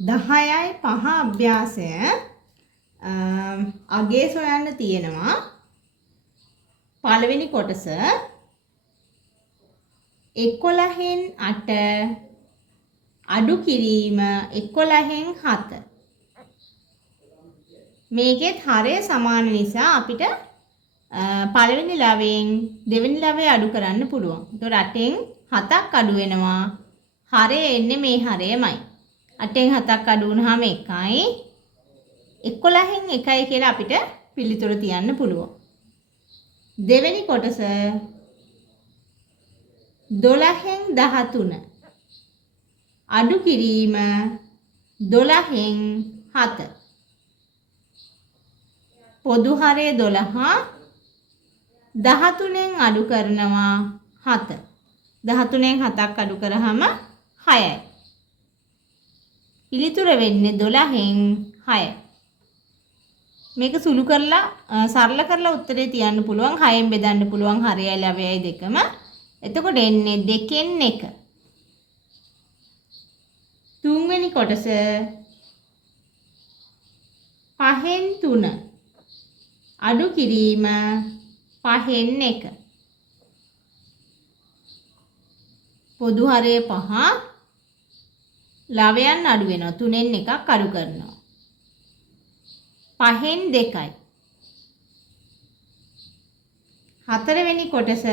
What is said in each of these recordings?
10යි 5 අභ්‍යාසය අගේ සොයන්න තියෙනවා. පළවෙනි කොටස 11න් 8 අඩු කිරීම 11න් 7. මේකෙත් හරය සමාන නිසා අපිට පළවෙනි ලවයෙන් දෙවෙනි ලවය අඩු කරන්න පුළුවන්. ඒතකොට 8න් 7ක් අඩු වෙනවා. හරය එන්නේ මේ හරයමයි. 8න් 7ක් අඩු වුණාම 1යි. 11න් 1යි කියලා අපිට පිළිතුර තියන්න පුළුවන්. දෙවෙනි කොටස 12න් 13 අඩු කිරීම 12න් 7. පොදු හරය 12 13න් අඩු කරනවා 7. 13න් 7ක් අඩු කරාම 6යි. පිළිතුර වෙන්නේ 12න් 6. මේක සුළු කරලා සරල කරලා උත්තරේ තියන්න පුළුවන්. 6න් බෙදන්න පුළුවන් හරයයි ලවයයි දෙකම. එතකොට එන්නේ 2න් 1. තුන්වෙනි කොටස 5න් 3 අඩු කිරීම 5න් 1. පොදු හරය 5 ලවයන් අඩු වෙනවා. 3න් 1ක් අඩු කරනවා. 5න් 2යි. හතරවෙනි කොටස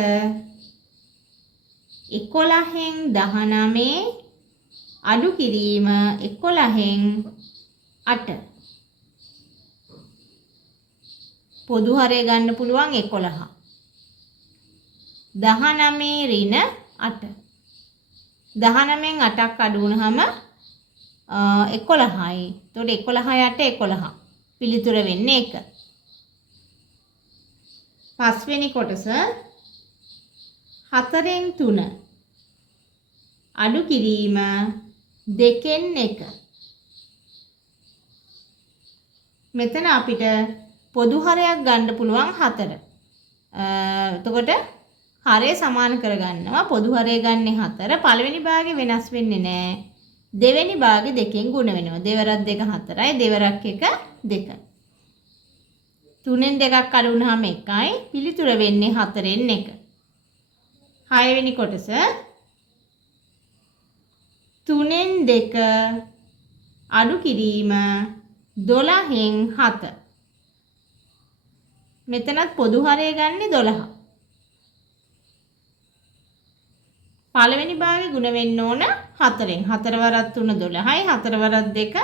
11න් 19 අඩු කිරීම 11න් 8. පොදු හරය ගන්න පුළුවන් 11. 19 ඍණ 8. 19න් 8ක් අඩු වුණාම 11යි. එතකොට 11 යට 11. පිළිතුර වෙන්නේ 1. පස්වෙනි කොටස 4න් 3 අඩු කිරීම 2න් 1. මෙතන අපිට පොදු හරයක් ගන්න පුළුවන් 4. එතකොට හරය සමාන කරගන්නවා. පොදු හරය ගන්නේ 4. පළවෙනි භාගෙ වෙනස් වෙන්නේ නැහැ. දෙවෙනි භාගෙ 2කින් ගුණ වෙනවා. දෙවරක් 2 4යි. දෙවරක් 1 2. 3න් 2ක් අඩු වුණාම 1යි. පිළිතුර වෙන්නේ 4න් 1. 6 වෙනි කොටස 3න් 2 අඩු කිරීම 12න් 7. මෙතනත් පොදු හරය ගන්නේ 12. පළවෙනි භාගෙ ගුණ වෙන්න ඕන 4න්. 4 වරක් 3 12යි. 4 වරක් 2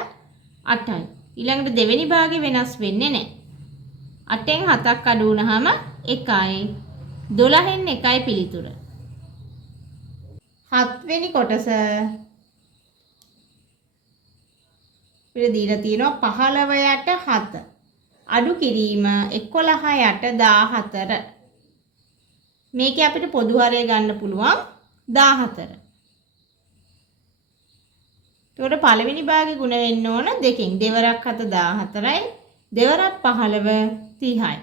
8යි. ඊළඟට දෙවෙනි භාගෙ වෙනස් වෙන්නේ නැහැ. 8න් 7ක් අඩු වුණාම 1යි. 12න් 1යි පිළිතුර. 7 වෙනි කොටස පිළ දීලා තියෙනවා 15 යට 7 අඩු කිරීම 11 යට 14. මේකේ අපිට පොදු හරය ගන්න පුළුවන් 14. එතකොට පළවෙනි භාගෙ ගුණ වෙන්න ඕන 2කින්. දෙවරක් 7 14යි. දෙවරක් 15 30යි.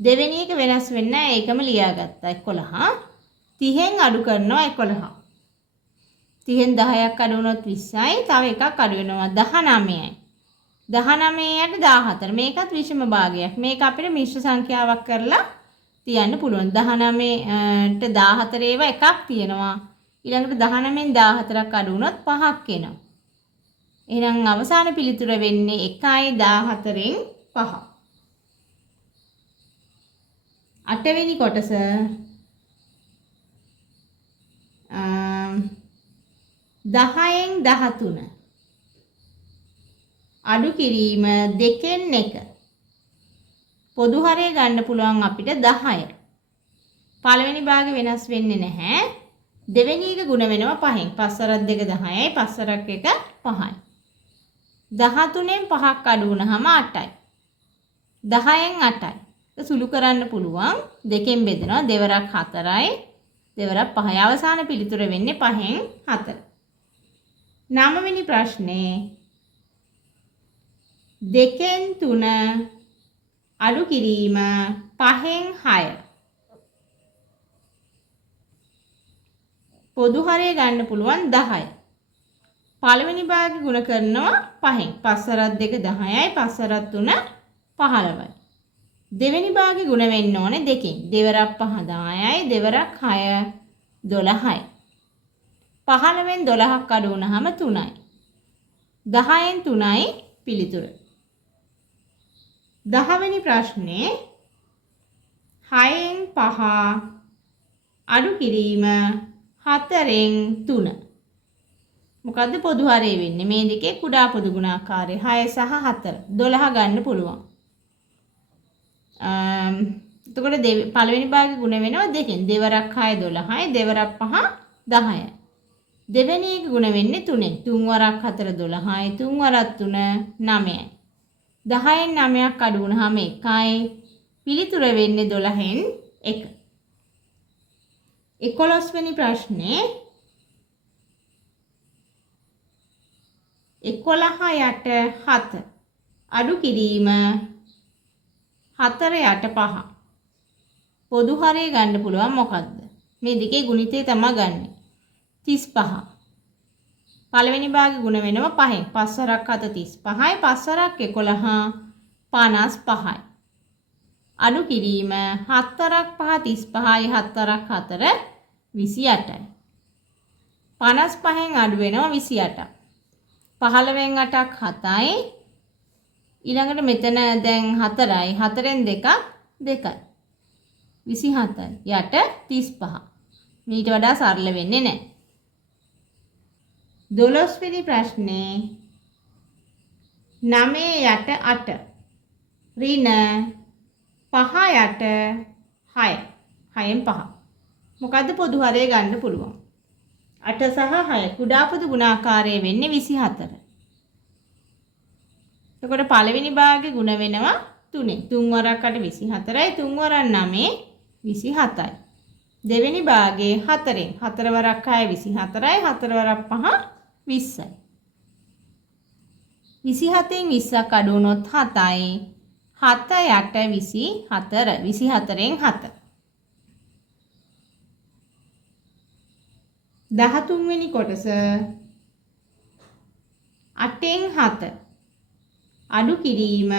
දෙවෙනි එක වෙනස් වෙන්නේ නැහැ. ඒකම ලියාගත්තා 11. 30න් අඩු කරනවා 11. 30න් 10ක් අඩු වුණොත් 20යි. තව එකක් අඩු වෙනවා 19යි. 19ට 14. මේකත් විෂම භාගයක්. මේක අපිට මිශ්‍ර සංඛ්‍යාවක් කරලා තියන්න පුළුවන්. 19ට 14 ඒවා එකක් තියෙනවා. ඊළඟට 19න් 14ක් අඩු වුණොත් 5ක් එනවා. එහෙනම් අවසාන පිළිතුර වෙන්නේ 1යි 14න් 5. 8 වෙනි කොටස 10න් 13 අඩු කිරීම 2න් 1. පොදු හරය ගන්න පුළුවන් අපිට 10. පළවෙනි භාගෙ වෙනස් වෙන්නේ නැහැ. දෙවෙනි එක ගුණ වෙනවා 5න්. 5 වරක් 2 10යි. 5 වරක් 1 5යි. 13න් 5ක් අඩු වුණාම 8යි. 10න් 8යි. ඒක සුළු කරන්න පුළුවන්. 2කින් බෙදනවා. දෙවරක් 4යි. දෙවරක් 5යි. අවසාන පිළිතුර වෙන්නේ 5න් 4. 9 වෙනි ප්‍රශ්නේ 2න් 3 අඩු කිරීම 5න් 6. පොදු හරය ගන්න පුළුවන් 10යි. පළවෙනි භාගේ ගුණ කරනවා 5න්. 5 වරක් 2 10යි 5 වරක් 3 15යි. දෙවෙනි භාගේ ගුණ වෙන්න ඕනේ 2කින්. දෙවරක් 5 10යි දෙවරක් 6 12යි. 15න් 12ක් අඩු වුණාම 3යි. 10න් 3යි පිළිතුර. 10 වෙනි ප්‍රශ්නේ 6න් 5 අඩු කිරීම 4න් 3. මොකද්ද පොදු හරය වෙන්නේ? මේ දෙකේ කුඩා පොදු ගුණාකාරය 6 සහ 4 12 ගන්න පුළුවන්. එතකොට පළවෙනි භාගේ ගුණ වෙනවා 2කින්. දෙවරක් 6 12යි දෙවරක් 5 10යි. දෙවෙනි එක ගුණ වෙන්නේ 3ෙන්. 3 වරක් 4 12යි 3 වරක් 3 9යි. 10න් 9ක් අඩු වුණාම 1යි. පිළිතුර වෙන්නේ 12න් 1. 11 වෙනි ප්‍රශ්නේ 11 යට 7 අඩු කිරීම 4 යට 5. පොදු හරය ගන්න පුළුවන් මොකද්ද? මේ දෙකේ ගුණිතය තමයි ගන්න. 35. පළවෙනි භාගේ ගුණ වෙනවා 5න්. 5 වරක් 7 35යි 5 වරක් 11 55යි. අඩු කිරීම 7 වරක් 5 35යි 7 වරක් 4 28යි. 55න් අඩු වෙනවා 28ක්. 15න් 8ක් 7යි. ඊළඟට මෙතන දැන් 4යි 4න් 2ක් 2යි. 27යි. යට 35. මීට වඩා සරල වෙන්නේ නැහැ. 12 වෙනි ප්‍රශ්නේ 9 යට 8 ඍණ 5 යට 6 6න් 5. මොකද්ද පොදු හරය ගන්න පුළුවන්? 8 සහ 6 කුඩා පොදු ගුණාකාරය වෙන්නේ 24. එතකොට පළවෙනි භාගේ ගුණ වෙනවා 3ෙන්. 3 වරක් 8 24යි 3 වරක් 9 27යි. දෙවෙනි භාගේ 4ෙන්. 4 වරක් 6 24යි 4 වරක් 5 20යි. 27න් 20ක් අඩු වුණොත් 7යි. 7 යට 24 24න් 7. 13 වෙනි කොටස 8න් 7 අඩු කිරීම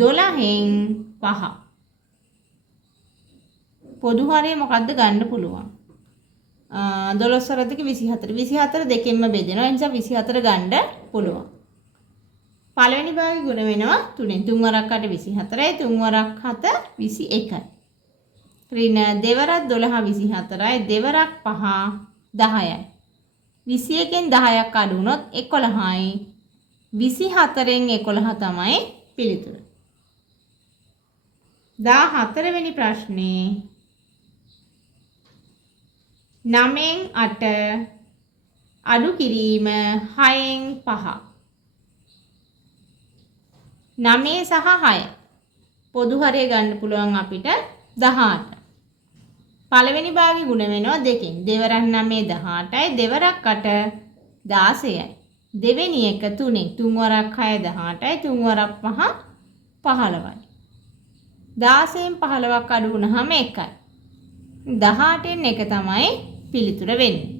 12න් 5. පොදු හරය මොකද්ද ගන්න පුළුවන්? 12 වරක් 24 24 දෙකෙන්ම බෙදෙනවා. ඒ නිසා 24 ගන්න පුළුවන්. පළවෙනි භාගේ ගුණ වෙනවා 3ෙන්. 3 වරක් 8 24යි 3 වරක් 7 21යි. ඍණ දෙවරක් 12 24යි දෙවරක් 5 10යි. 21න් 10ක් අඩු වුණොත් 11යි. 24න් 11 තමයි පිළිතුර. 14 වෙනි ප්‍රශ්නේ 9න් 8 අඩු කිරීම 6න් 5. 9 සහ 6 පොදු හරය ගන්න පුළුවන් අපිට 18. පළවෙනි භාගේ ගුණ වෙනවා 2කින්. දෙවරක් 9 18යි දෙවරක් 8 16යි. දෙවෙනි එක 3ෙන්. 3 වරක් 6 18යි 3 වරක් 5 15යි. 16න් 15ක් අඩු වුණාම 1යි. 18න් 1 තමයි පිළිතුර වෙන්නේ.